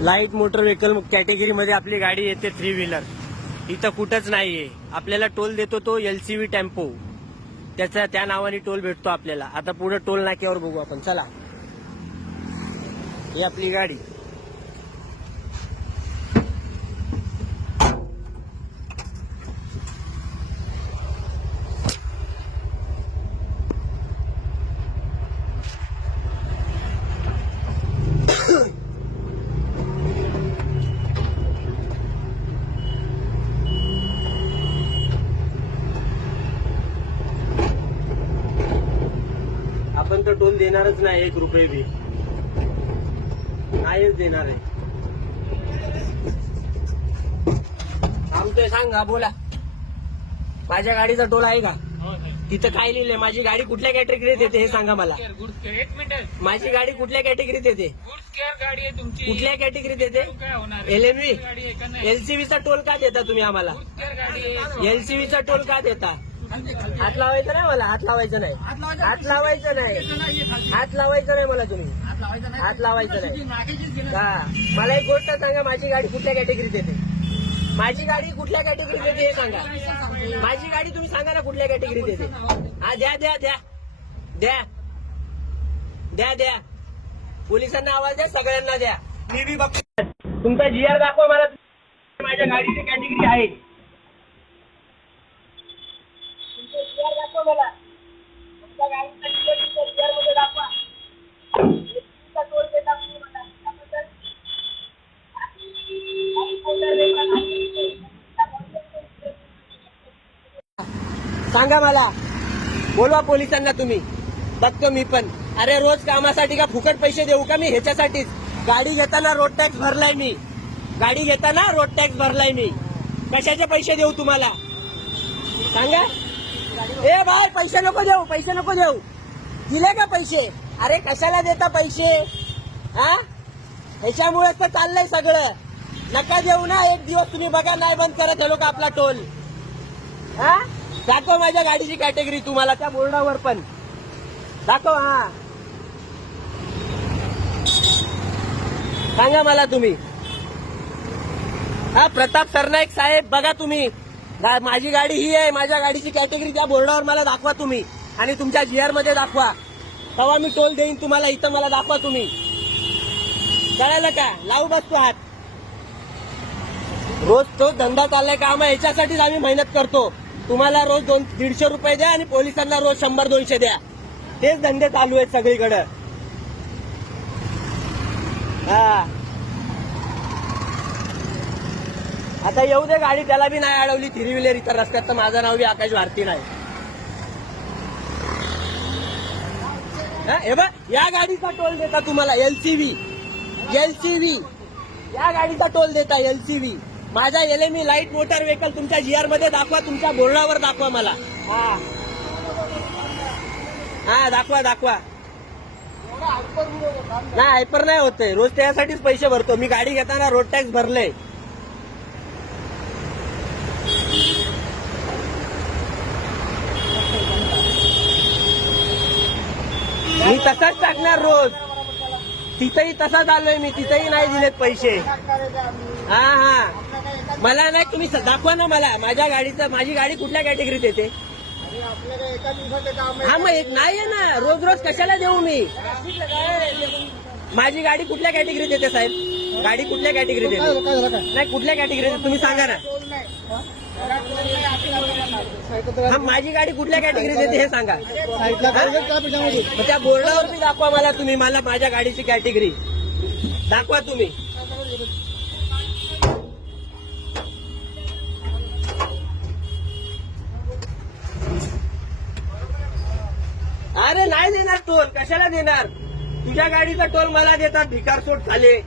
Light motor vehicle category मध्ये आपली गाडी येते 3 व्हीलर. इथं कुठंच नाहीये. आपल्याला टोल देतो तो LCV टेम्पो, त्या नावाने टोल भेटतो आपल्याला. आता पुढे टोल नाक्यावर बघू आपण. चला, ही आपली गाडी. आपण तर टोल देणारच नाही, 1 रुपये बी नाहीच देणार आहे. थांबतोय, सांगा, बोला. माझ्या गाडीचा टोल आहे का? तिथं काय लिहिलंय? माझी गाडी कुठल्या कॅटेगरीत येते हे सांगा मला. 1 मिनिट. माझी गाडी कुठल्या कॅटेगरीत येते? गुड्स केअर गाडी आहे तुमची. कुठल्या कॅटेगरीत येते? काय होणार? LMV गाडी आहे का नाही? LCVचा टोल का देता तुम्ही आम्हाला? गुड्स केअर गाडी आहे. LCVचा टोल का देता? हात लावायचं नाही मला, हात लावायचं नाही, हात लावायचं नाही, हात लावायचं नाही मला. तुम्ही हात लावायचं नाही का? मला एक गोष्ट सांगा, माझी गाडी कुठल्या कॅटेगरीत येते? माझी गाडी कुठल्या कॅटेगरीत येते हे सांगा. माझी गाडी तुम्ही सांगा ना कुठल्या कॅटेगरीत येते. हा, द्या द्या द्या द्या द्या द्या. पोलिसांना आवाज द्या, सगळ्यांना द्या. मी बी बघतो. तुमचा GR दाखवा मला. माझ्या गाडीची कॅटेगरी आहे. GR दाखवा मला. तुमच्या गाडीचा GR मध्ये दाखवा. टोल देता तुम्ही मला. सांगा मला, बोलवा पोलिसांना तुम्ही. बघतो मी पण. अरे रोज कामासाठी का फुकट पैसे देऊ का मी? ह्याच्यासाठीच गाडी घेताना रोड टॅक्स भरलाय मी. गाडी घेताना रोड टॅक्स भरलाय मी. कशाचे पैसे देऊ तुम्हाला सांगा? ए बाय, पैसे नको देऊ, पैसे नको देऊ. दिले का पैसे? अरे कशाला देता पैसे? हा, ह्याच्यामुळेच तर चाललंय सगळं. नका देऊ ना. एक दिवस तुम्ही बघा, नाही बंद करत हे लोक आपला टोल. हा, दाखव माझ्या गाडीची कॅटेगरी तुम्हाला त्या बोर्डावर पण दाखव. हा, सांगा मला तुम्ही. हा, प्रताप सरनाईक साहेब, बघा तुम्ही. माझी गाडी ही आहे. माझ्या गाडीची कॅटेगरी त्या बोर्डावर मला दाखवा तुम्ही, आणि तुमच्या GR मध्ये दाखवा. तेव्हा मी टोल देईन तुम्हाला. इथं मला दाखवा तुम्ही. कळालं का? लावू बसतो हात. रोज तो धंदा चाललाय काम आहे. ह्याच्यासाठीच आम्ही मेहनत करतो. तुम्हाला रोज 150 रुपये द्या आणि पोलिसांना रोज 100-200 द्या. तेच धंदे चालू आहेत सगळीकडे. हा, आता येऊ दे गाडी. त्याला बी नाही अडवली 3 व्हीलर इतर रस्त्यात, तर माझं नाव बी आकाश भारती नाही. हे बघ, या गाडीचा टोल देता तुम्हाला LCV. या गाडीचा टोल देता LCV. माझा LMV लाईट मोटर व्हेकल तुमच्या GR मध्ये दाखवा. तुमच्या बोर्डावर दाखवा मला. हा हा, दाखवा दाखवा. नाही, हायपर नाही होते. रोज त्यासाठीच पैसे भरतो मी. गाडी घेताना रोड टॅक्स भरले. मी तसाच टाकणार रोज. तिथेही तसाच आलोय मी. तिथेही नाही दिलेत पैसे. हा हा, मला नाही. तुम्ही दाखवा ना मला माझ्या गाडीचं. माझी गाडी कुठल्या कॅटेगरीत येते? हा, मग नाही आहे ना. रोज रोज कशाला देऊ मी? माझी गाडी कुठल्या कॅटेगरीत येते साहेब? गाडी कुठल्या कॅटेगरीत येते? नाही, कुठल्या कॅटेगरीत येते तुम्ही सांगा ना. हा, माझी गाडी कुठल्या कॅटेगरीत येते हे सांगा. त्या बोर्डावर मी दाखवा मला तुम्ही. मला माझ्या गाडीची कॅटेगरी दाखवा तुम्ही. अरे नाही देणार टोल. कशाला देणार? तुझ्या गाडीचा टोल मला देतात. भिकार सोड झाले.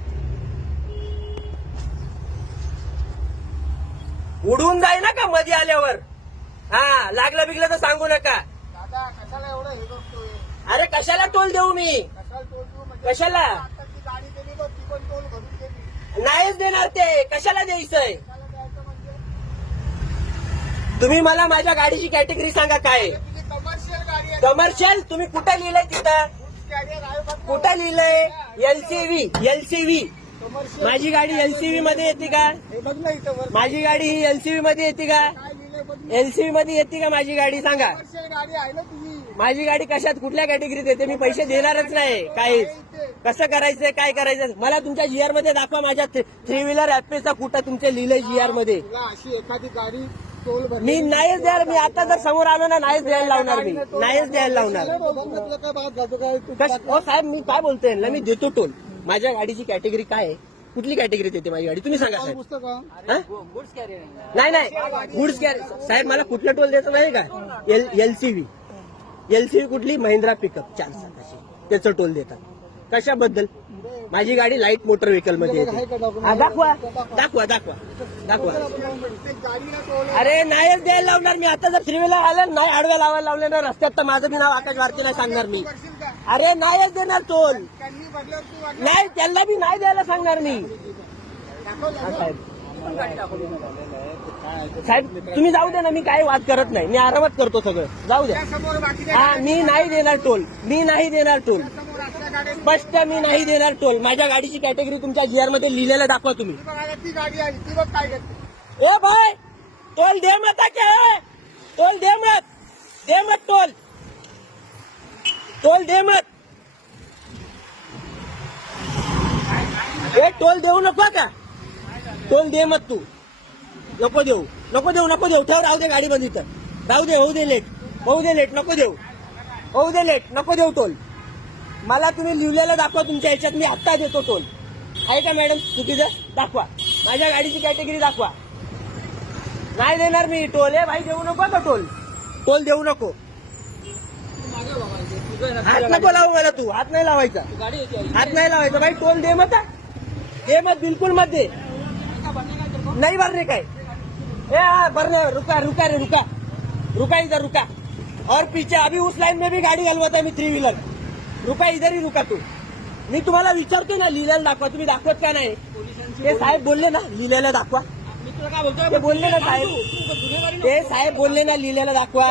उडून जाई ना का मध्ये आल्यावर? हा, लागलं बिगलं तर सांगू नका. अरे कशाला टोल देऊ मी? कशाला? नाहीच देणार ते. कशाला द्यायचंय? तुम्ही मला माझ्या गाडीची कॅटेगरी सांगा काय? कमर्शियल. तुम्ही कुठं लिहिलंय तिथं? कुठं लिहिलंय? LCV. माझी गाडी एलसीव्ही मध्ये येते का? हे बघ ना इथं वर माझी गाडी ही एलसीव्ही मध्ये येते का? काय लिहिलंय बघ ना. एलसीव्ही मध्ये येते का माझी गाडी? सांगा. कमर्शियल गाडी आहे ना तुझी. माझी गाडी कशात कुठल्या कॅटेगरीत येते? मी पैसे देणारच नाही काहीच. कसं करायचंय काय करायचं मला तुमच्या जीआर मध्ये दाखवा. माझ्या थ्री व्हीलर ऍपेचा कुठं तुमचे लिहिलंय जीआर मध्ये? तुला अशी एखादी गाडी टोल भरली. मी नाहीच द्यार. मी आता जर समोर आलो ना नाहीच द्यायला लावणार. मी नाहीच द्यायला लावणार. बघ ना तुला काय बात जातो काय तू हो साहेब मी काय बोलतोय ना मी देतो टोल. माझ्या गाडीची कॅटेगरी काय आहे? कुठली कॅटेगरीत येते माझी गाडी? तुम्ही सांगा साहेब. पुस्तक का? हा? नाही नाही गुड्स कॅरी साहेब मला कुठलं टोल द्यायचं नाही का? एलसीव्ही कुठली? महिंद्रा पिकअप 4 चाकाची त्याचं टोल देतात. कशाबद्दल? माझी गाडी लाईट मोटर व्हेकल मध्ये आहे का येते. document? हा, दाखवा दाखवा दाखवा दाखवा. ते गाडीला टोल अरे नाहीच द्यायला लावणार. मी आता जर थ्री व्हीलर आलं नाही आडव्या लावायला लावले ना रस्त्यात तर माझं बी नाव आकाश भारती नाही सांगणार मी. करशील का? अरे नाहीच देणार टोल. त्यांनी भरल्यावर तू वाटलं नाही त्यांना बी नाही द्यायला सांगणार मी. दाखवलं हा, ना? साहेब साहेब तुम्ही जाऊ द्या ना. मी काही वाद करत नाही. मी आरामात करतो सगळं. जाऊ द्या. त्यासमोर बाकीच्या हा मी नाही देणार टोल. मी नाही देणार टोल. समोर असल्या गाड्या स्पष्ट मी नाही देणार टोल. माझ्या गाडीची कॅटेगरी तुमच्या जीआर मध्ये लिहिलेलं दाखवा तुम्ही. ती बघायला ती गाडी आली ती बघ काय करते. ए भाई टोल दे मत क्या? टोल दे मत टोल. टोल दे मत. ए टोल देऊ नको का? टोल दे मत तू. नको देऊ ठेव. राहू दे गाडी बंद इथं. राहू दे. होऊ दे लेट नको देऊ टोल. मला तुम्ही लिहिलेलं दाखवा तुमच्या ह्याच्यात. मी आत्ता देतो टोल. आहे का मॅडम चुकीचं? दाखवा. माझ्या गाडीची कॅटेगरी दाखवा. नाही देणार मी टोल. भाई देऊ नको का टोल देऊ नको. हात नको लावू मला तू. हात नाही लावायचा भाई. टोल दे मत. बिल्कुल मत दे. नहीं भरने का है? भरने रुका इधर रुका. और पीछे अभी उस लाइन में भी गाडी घालवत आहे मी थ्री व्हीलर. इधर ही रुका तू. मी तुम्हाला विचारतो ना लिहिलेलं दाखवा. तुम्ही दाखवत का नाही? ते साहेब बोलले ना लिहिलेलं दाखवा. ते बोलले ना साहेब बोलले ना लिहिलेलं दाखवा.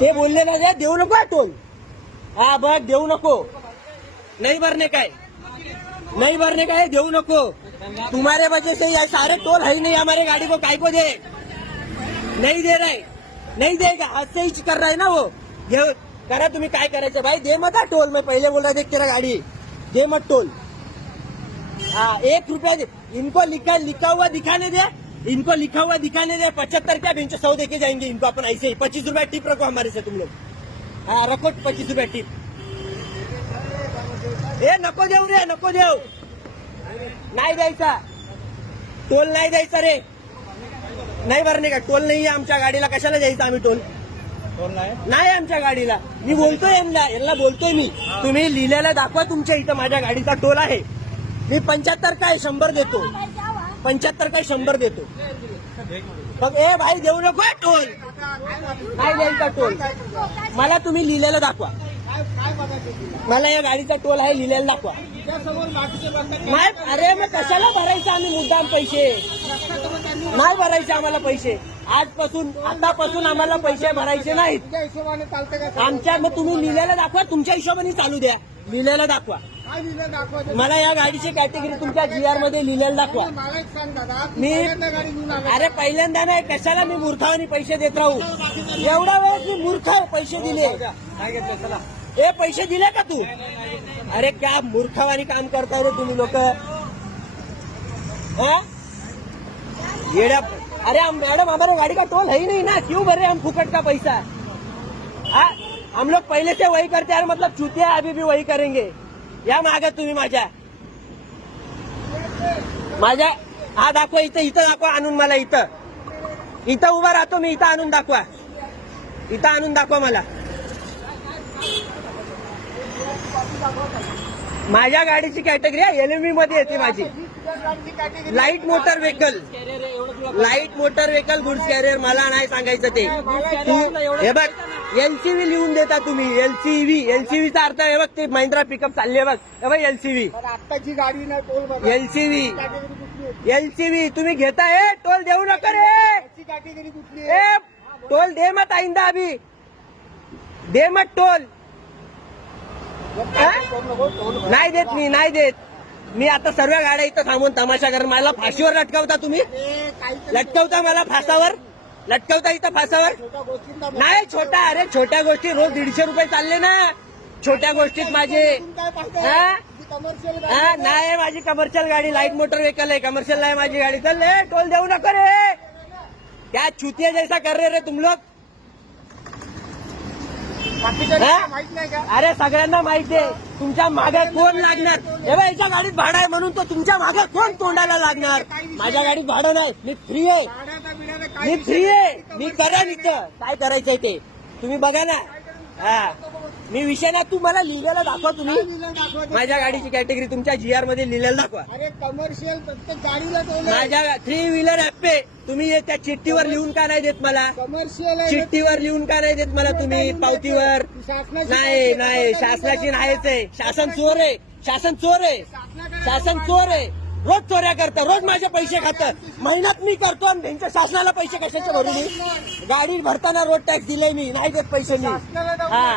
ते बोलले ना रे देऊ नको टोल. हा बघ देऊ नको. नहीं भरने का है देऊ नको. तुम्हारे वजह से ये सारे टोल है ही नहीं. हमारे गाड़ी को काय को दे? नहीं दे रहे. नहीं देगा. हाथ से ही कर रहा है ना वो. ये करा तुम्ही काय करायचं भाई. दे मत टोल. मैं पहले बोल रहा देख तेरा गाड़ी दे मत टोल. हाँ 1 रुपया दे. इनको लिखा हुआ दिखाने दे. 75 क्या बेंच 100 देके जाएंगे इनको अपन ऐसे ही. 25 रुपया टिप रखो हमारे से तुम लोग. हाँ रखो 25 रुपया टिप. नको देऊ. नाही द्यायचा टोल. नाही द्यायचा रे. नाही भरणे का? टोल नाही आमच्या गाडीला. कशाला द्यायचा आम्ही टोल? नाही आमच्या गाडीला. मी बोलतोय यांना बोलतोय मी. तुम्ही लिहिलेला दाखवा तुमच्या इथं माझ्या गाडीचा टोल आहे. मी 75 काय 100 देतो. 75 काय 100 देतो. मग भाई देऊ नको टोल. नाही द्यायचा टोल. मला तुम्ही लिहिलेलं दाखवा. काय बघायचं तुला? मला या गाडीचा टोल आहे लिहिलेला दाखवा. त्यासमोर बाकीचे बघतात. नाही अरे मग कशाला भरायचं आम्ही मुद्दाम पैसे? नाही भरायचे आम्हाला पैसे. आतापासून आम्हाला पैसे भरायचे नाहीत. तुझ्या हिशोबाने चालतं का? आमच्या मग तुम्ही लिहिलेलं दाखवा. तुमच्या हिशोबाने चालू द्या. लिहिलेलं दाखवा. काय लिहिलं दाखवायचं? मला या गाडीची कॅटेगरी तुमच्या जीआर मध्ये लिहिलेलं दाखवा. मला एक सांग दादा तू मी- पहिल्यांदा गाडी घेऊन आला. अरे पहिल्यांदा नाही. कशाला मी मूर्खावानी पैसे देत राहू? एवढा वेळेस मी मूर्ख पैसे दिले. पैसे दिले का तू? अरे क्या मूर्खावानी काम करता रे तुम्ही लोक. अरे मैडम हमारे गाड़ी का टोल है ही नहीं ना. क्यों भर रहे हम फुकट का पैसा? हम लोग पहले से वही करते हैं. मतलब चुतिया अभी भी वही करेंगे. या मागा तुम्ही माझ्या हा दाखवा. इथं दाखवा आणून मला. इथं उभा राहतो मी. इथं आणून दाखवा मला. माझ्या गाडीची कॅटेगरी एलएमव्ही मध्ये येते माझी. Light motor vehicle goods carrier. मला नाही सांगायचं ते. हे बघ एलसीव्ही लिहून देता तुम्ही. एलसीव्हीचा अर्थ हे बघ ते महिंद्रा पिकअप चालली आहे बघ. हे बघ एलसीव्ही. आत्ताची गाडी ना टोल बघा. एलसीव्ही कॅटेगरी कुठली आहे? तुम्ही घेताय. टोल देऊ नका रे. त्याची कॅटेगरी कुठली आहे? टोल दे मत आइंदा. अभी दे मत टोल. नाही देत. मी आता सर्व गाड्या इथं थांबून तमाशा करून मला फाशीवर लटकावता तुम्ही? अरे काहीतरी लटकावता मला फासावर? लटकावता इथं फासावर? छोट्या गोष्टींना नाही छोटा, अरे छोट्या गोष्टी रोज 150 रुपये चालले ना छोट्या गोष्टीत माझे. काय पाहिजे हा? कमर्शियल हा, नाही माझी कमर्शियल गाडी, लाईट मोटर व्हेकल आहे, कमर्शियल नाही माझी गाडी. चल रे, टोल देऊ नका रे, क्या चुतिया जैसा कर रहे रे तुम लोग. हा? माहित नाही का? अरे सगळ्यांना माहिती आहे तुमच्या मागे कोण लागणार. हे बघ, याच्या गाडीत भाडं आहे म्हणून तो तुमच्या मागे कोण तोंडाला लागणार. माझ्या गाडीत भाडं नाही, मी फ्री आहे, भाड्याचा बिड्याचा काही मी फ्री आहे, मी करेन इथं काय करायचंय ते तुम्ही बघा ना. हा, मी विषय ना, तू मला लिहिलेला दाखवा तुम्ही. बिलं दाखवत. माझ्या गाडीची कॅटेगरी तुमच्या GR मध्ये लिहिलेलं दाखवा. अरे कमर्शियल प्रत्येक गाडीला टोल आहे. माझ्या 3 व्हीलर ऍपे तुम्ही हे त्या चिठ्ठीवर लिहून का नाही देत मला? कमर्शियल आहे. चिठ्ठीवर लिहून का नाही देत मला तुम्ही पावतीवर? शासनाची नाही नाही, शासनाची नाहीच आहे. शासन चोर आहे, शासन चोर आहे, शासन चोर आहे. रोज चोऱ्या करतं, रोज माझे पैसे खातं. मेहनत मी करतो आणि त्यांच्या शासनाला पैसे कशाचे भरू मी? गाडी भरताना रोड टॅक्स दिले मी, नाही देत पैसे मी. हा,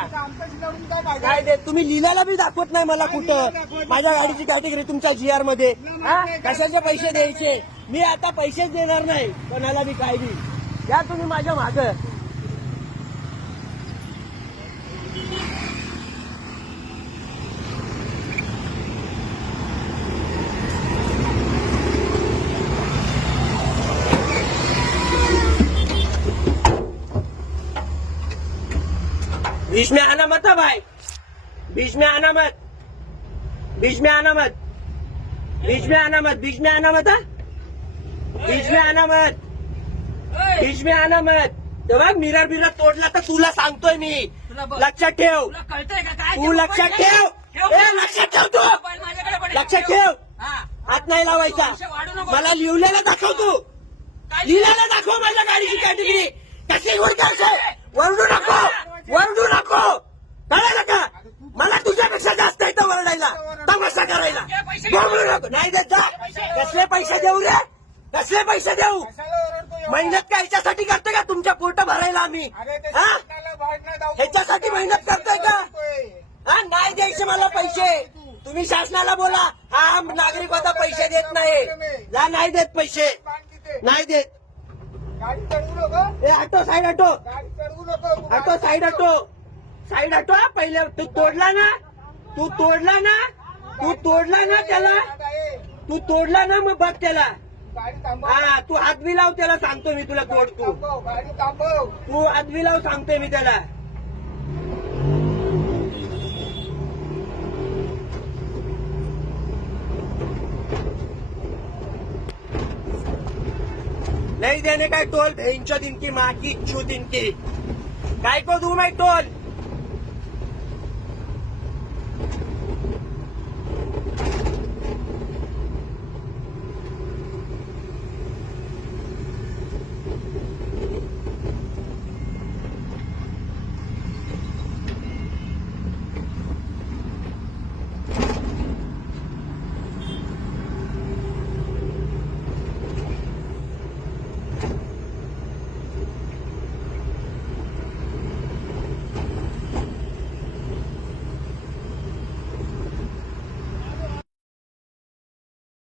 काय देत तुम्ही? लिहिलेला बी दाखवत नाही मला कुठं. माझ्या गाडीची कॅटेगरी तुमच्या GR मध्ये. हा, कशाचे पैसे द्यायचे? मी आता पैसेच देणार नाही कोणाला बी, काय बी. या तुम्ही माझ्या मागं. बीच में आना मत है भाई, बीच में आना मत, बीच में आना मत, बीच में आना मत, बीच में आना मत, हा? बीच में आना मत, बीच में आना मत. ते बघ, मिरर बिरर तोडला तर तुला सांगतोय मी, लक्षात ठेव. तुला कळतंय का काय? तू लक्षात ठेव, ए लक्षात ठेव तू, मोबाईल माझ्याकडे पण आहे. लक्षात ठेव. हा. हात नाही लावायचा. पैसे वाढू नको. मला लिहिलेलं दाखव तू, काय लिहिलेलं दाखव माझ्या गाडीची कॅटेगरी. कसली गोष्ट वरडू नको, वरडू नको, कळलं का? मला तुझ्यापेक्षा जास्त येतं वरडायला, तमाशा करायला. बोलू नको. नाही देत जा. कसले पैसे देऊ रे? कसले पैसे देऊ? मेहनत का ह्याच्यासाठी करतोय का? तुमच्या पोट भरायला आम्ही. हा, ह्याच्यासाठी मेहनत करतोय का? हा, नाही द्यायचे मला पैसे. तुम्ही शासनाला बोला, हा नागरिक होता पैसे देत नाही. जा, नाही देत पैसे, नाही देत. गाडी चढवू नको, ए ऑटो साईड, ऑटो गाडी चढवू नको. Auto side, auto side, auto. पहिले तू तोडला ना, तू तोडला ना, तू तोडला ना त्याला, तू तोडला ना, मग बघ त्याला. गाडी थांबव, हा, तू हात बी लाव त्याला, सांगतो मी तुला तोड. तू थांबव, गाडी थांबव. तू हात बी लाव, सांगतोय मी त्याला. नहीं देने का टोल, भेंचो दिन की माँ की चूत इनकी. काय को दूं मैं टोल?